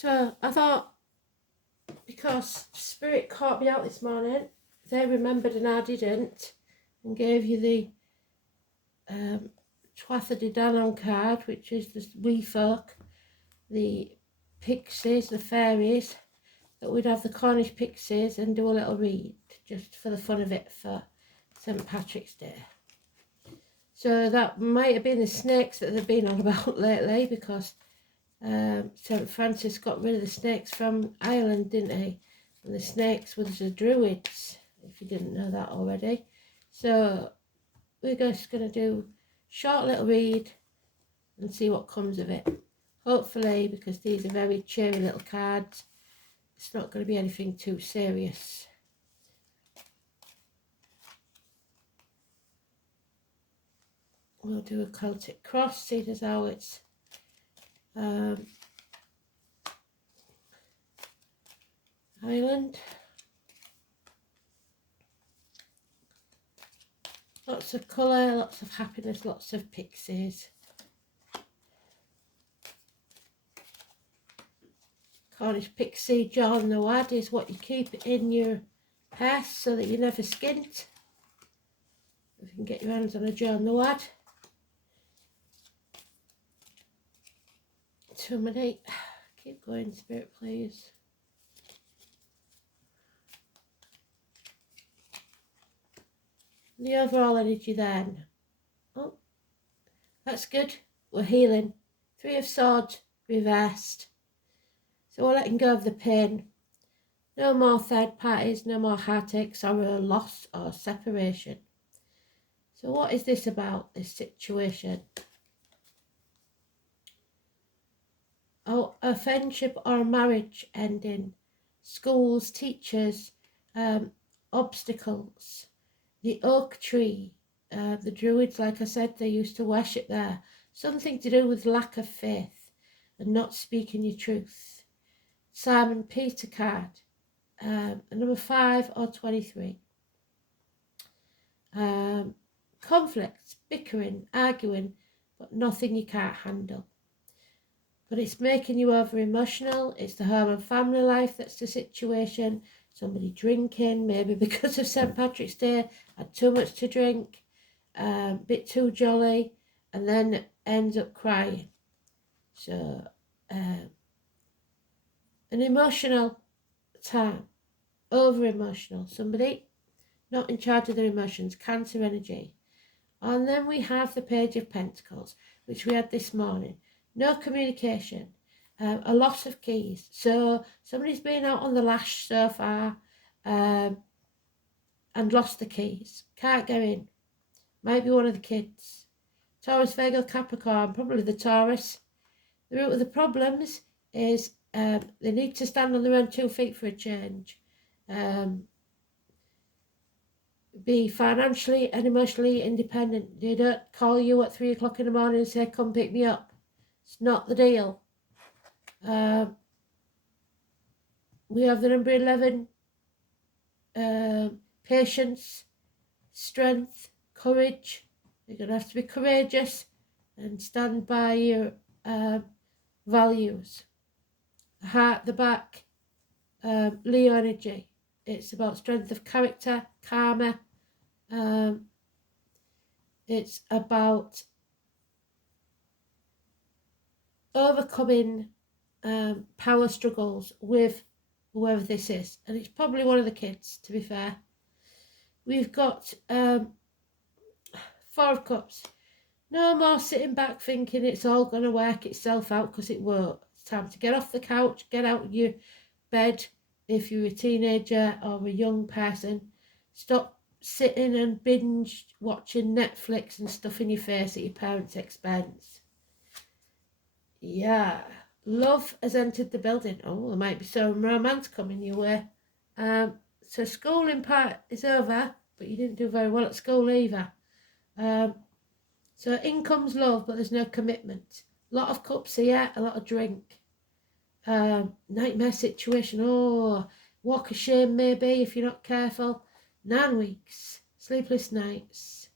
So I thought, because Spirit caught me out this morning, they remembered and I didn't, and gave you the Tuatha De Danann card, which is the wee folk, the pixies, the fairies, that we'd have the Cornish pixies and do a little read, just for the fun of it, for St Patrick's Day. So that might have been the snakes that they've been on about lately, because St Francis got rid of the snakes from Ireland, didn't he? And the snakes were the druids, if you didn't know that already. So we're just going to do a short little read and see what comes of it. Hopefully, because these are very cheery little cards, it's not going to be anything too serious. We'll do a Celtic cross, see as how it's Ireland. Lots of colour, lots of happiness, lots of pixies. Cornish pixie John the Wad is what you keep in your purse so that you never skint. If you can get your hands on a John the Wad. Too many. Keep going, Spirit, please. The overall energy then. Oh, that's good. We're healing. 3 of Swords reversed. So we're letting go of the pain. No more third parties, no more heartache, sorrow, loss or separation. So what is this about, this situation? Oh, a friendship or a marriage ending. Schools, teachers, obstacles. The oak tree, the druids, like I said, they used to worship there. Something to do with lack of faith and not speaking your truth. Simon Peter card, number 5 or 23. Conflicts, bickering, arguing, but nothing you can't handle. But it's making you over emotional. It's the home and family life that's the situation. Somebody drinking, maybe because of St Patrick's Day, had too much to drink, bit too jolly, and then ends up crying. So, an emotional time, over emotional. Somebody not in charge of their emotions, Cancer energy. And then we have the Page of Pentacles, which we had this morning. No communication, a loss of keys. So somebody's been out on the lash so far and lost the keys. Can't go in. Might be one of the kids. Taurus, Virgo, Capricorn, probably the Taurus. The root of the problems is they need to stand on their own 2 feet for a change. Be financially and emotionally independent. They don't call you at 3 o'clock in the morning and say, come pick me up. It's not the deal. We have the number 11. Patience, strength, courage. You're going to have to be courageous and stand by your values. The heart, the back, Leo energy. It's about strength of character, karma. It's about overcoming power struggles with whoever this is. And it's probably one of the kids, to be fair. We've got 4 of Cups. No more sitting back thinking it's all going to work itself out, because it won't. It's time to get off the couch, get out of your bed if you're a teenager or a young person. Stop sitting and binge watching Netflix and stuffing your face at your parents' expense. Yeah, love has entered the building. Oh, there might be some romance coming your way. So schooling part is over, but you didn't do very well at school either. So in comes love, but there's no commitment. A lot of cups here, a lot of drink. Nightmare situation. Oh, walk of shame maybe if you're not careful. 9 weeks, sleepless nights,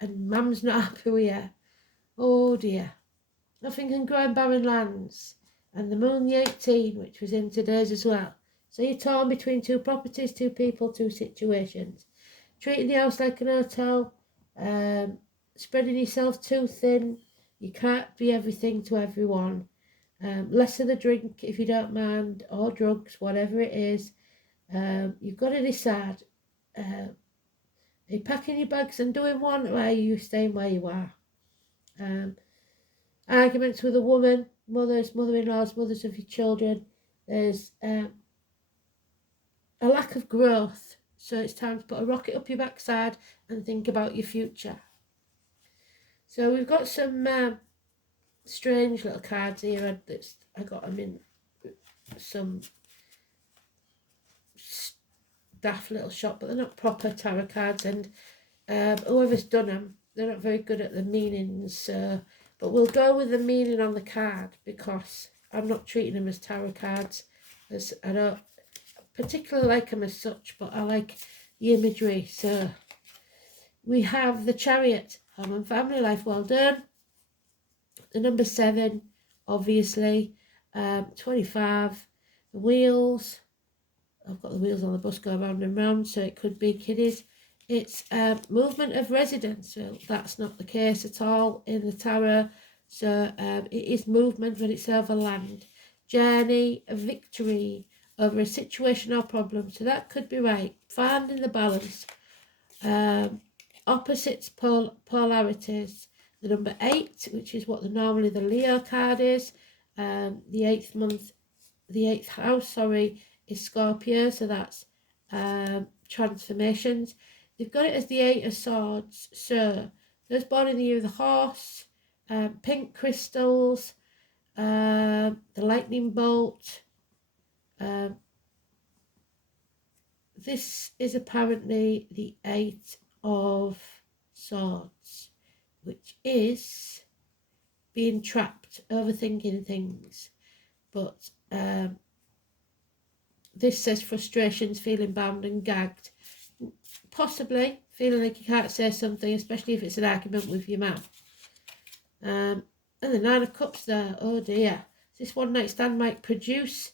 and mum's not happy with you. Oh dear. Nothing can grow in barren lands. and the moon the 18, which was in today's as well. So you're torn between two properties, two people, two situations. Treating the house like an hotel, spreading yourself too thin. You can't be everything to everyone. Less of the drink if you don't mind, or drugs, whatever it is. You've got to decide. Are you packing your bags and doing one, or are you staying where you are? Arguments with a woman, mothers, mother-in-laws, mothers of your children. There's a lack of growth. So it's time to put a rocket up your backside and think about your future. So we've got some strange little cards here. I got them in some daft little shop, but they're not proper tarot cards, and whoever's done them, they're not very good at the meanings. But we'll go with the meaning on the card, because I'm not treating them as tarot cards, as I don't particularly like them as such, but I like the imagery. So we have the Chariot, home and family life, well done. The number 7, obviously. 25, the wheels. I've got the wheels on the bus go round and round, so it could be kiddies. It's movement of residence, so that's not the case at all in the tarot. So it is movement, but it's over land. Journey, a victory over a situation or problem, so that could be right. Finding the balance. Opposites, polarities. The number 8, which is what normally the Leo card is. The 8th month, the 8th house, is Scorpio, so that's transformations. They've got it as the 8 of Swords, so those born in the year of the horse, pink crystals, the lightning bolt. This is apparently the 8 of Swords, which is being trapped, overthinking things. But this says frustrations, feeling bound and gagged. Possibly feeling like you can't say something, especially if it's an argument with your man. And the 9 of Cups there, oh dear. This one night stand might produce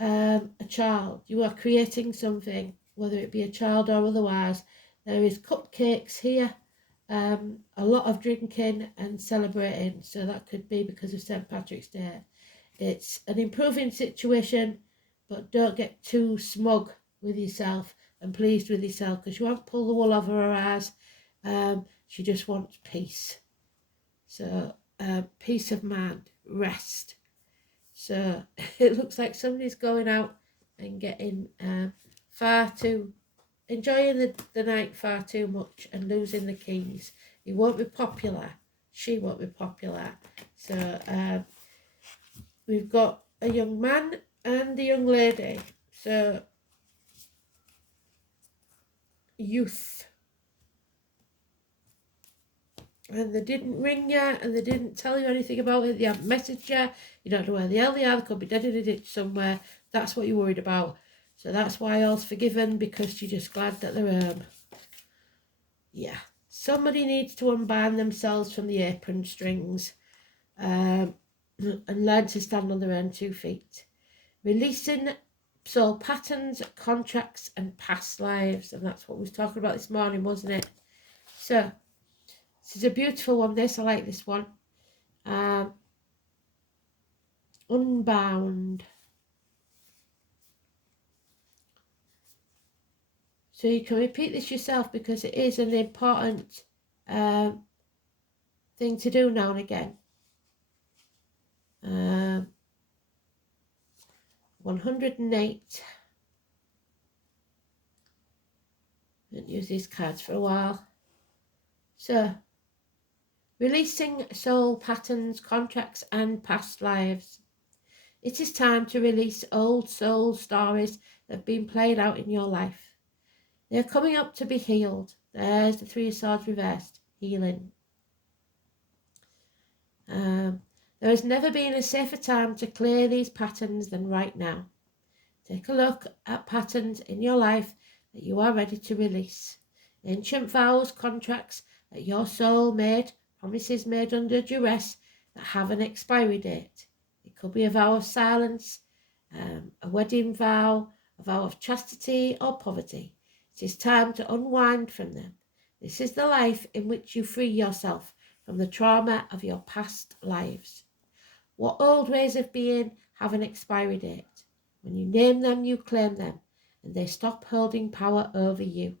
a child. You are creating something, whether it be a child or otherwise. There is cupcakes here, a lot of drinking and celebrating, so that could be because of St. Patrick's Day. It's an improving situation, but don't get too smug with yourself and pleased with yourself, because you won't pull the wool over her eyes. She just wants peace. So peace of mind, rest. So it looks like somebody's going out and getting enjoying the night far too much and losing the keys. He won't be popular. She won't be popular. So we've got a young man and a young lady. So youth. And they didn't ring you, and they didn't tell you anything about it. They haven't messaged you. You don't know where the hell they are. They could be dead in a ditch somewhere. That's what you're worried about. So that's why all's forgiven, because you're just glad that they're home. Yeah. Somebody needs to unbind themselves from the apron strings and learn to stand on their own 2 feet. Releasing soul patterns, contracts, and past lives. And that's what we was talking about this morning, wasn't it? So this is a beautiful one, this. I like this one. Unbound. So you can repeat this yourself, because it is an important thing to do now and again. 108. Didn't use these cards for a while. So, releasing soul patterns, contracts, and past lives. It is time to release old soul stories that have been played out in your life. They are coming up to be healed. There's the 3 of Swords reversed. Healing. There has never been a safer time to clear these patterns than right now. Take a look at patterns in your life that you are ready to release. Ancient vows, contracts that your soul made, promises made under duress that have an expiry date. It could be a vow of silence, a wedding vow, a vow of chastity or poverty. It is time to unwind from them. This is the life in which you free yourself from the trauma of your past lives. What old ways of being have an expiry date? When you name them, you claim them, and they stop holding power over you.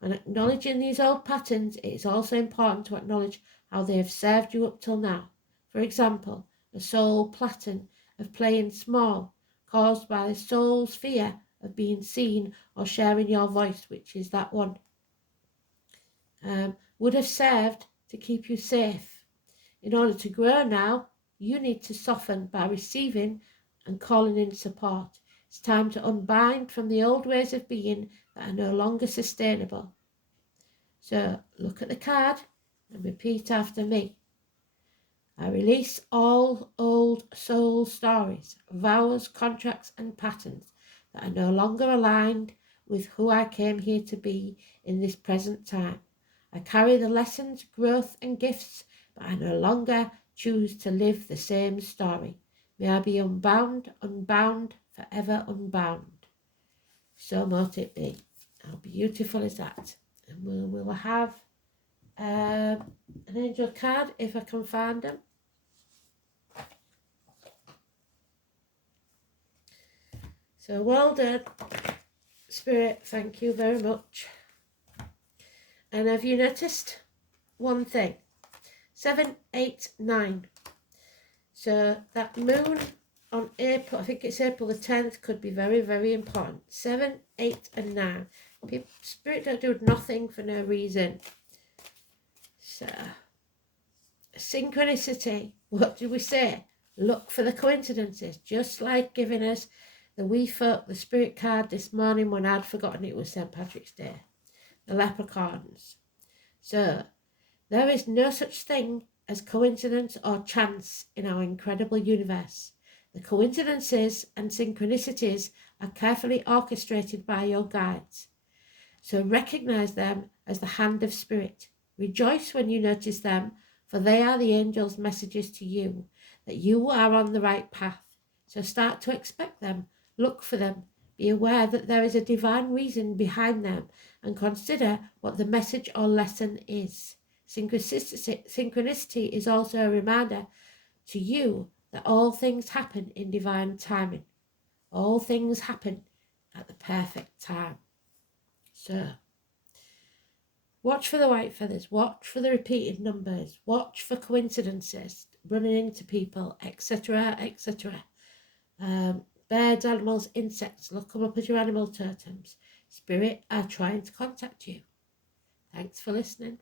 When acknowledging these old patterns, it is also important to acknowledge how they have served you up till now. For example, the soul pattern of playing small, caused by the soul's fear of being seen or sharing your voice, which is that one, would have served to keep you safe. In order to grow now, you need to soften by receiving and calling in support. It's time to unbind from the old ways of being that are no longer sustainable. So look at the card and repeat after me. I release all old soul stories, vows, contracts and patterns that are no longer aligned with who I came here to be in this present time. I carry the lessons, growth and gifts, but I no longer choose to live the same story. May I be unbound, forever unbound. So mote it be. How beautiful is that? And we will have an angel card if I can find them. So well done, Spirit, thank you very much. And have you noticed one thing? 7, 8, 9. So that moon on April, I think it's April the 10th, could be very, very important. 7, 8 and 9. Spirit don't do nothing for no reason. So, synchronicity, what do we say? Look for the coincidences, just like giving us the wee folk, the spirit card this morning when I'd forgotten it was St. Patrick's Day. The leprechauns. So, there is no such thing as coincidence or chance in our incredible universe. The coincidences and synchronicities are carefully orchestrated by your guides. So recognize them as the hand of spirit. Rejoice when you notice them, for they are the angels' messages to you that you are on the right path. So start to expect them, look for them, be aware that there is a divine reason behind them, and consider what the message or lesson is. Synchronicity is also a reminder to you that all things happen in divine timing. All things happen at the perfect time. So, watch for the white feathers, watch for the repeated numbers, watch for coincidences, running into people, etc., etc. Birds, animals, insects, look them up as your animal totems. Spirit are trying to contact you. Thanks for listening.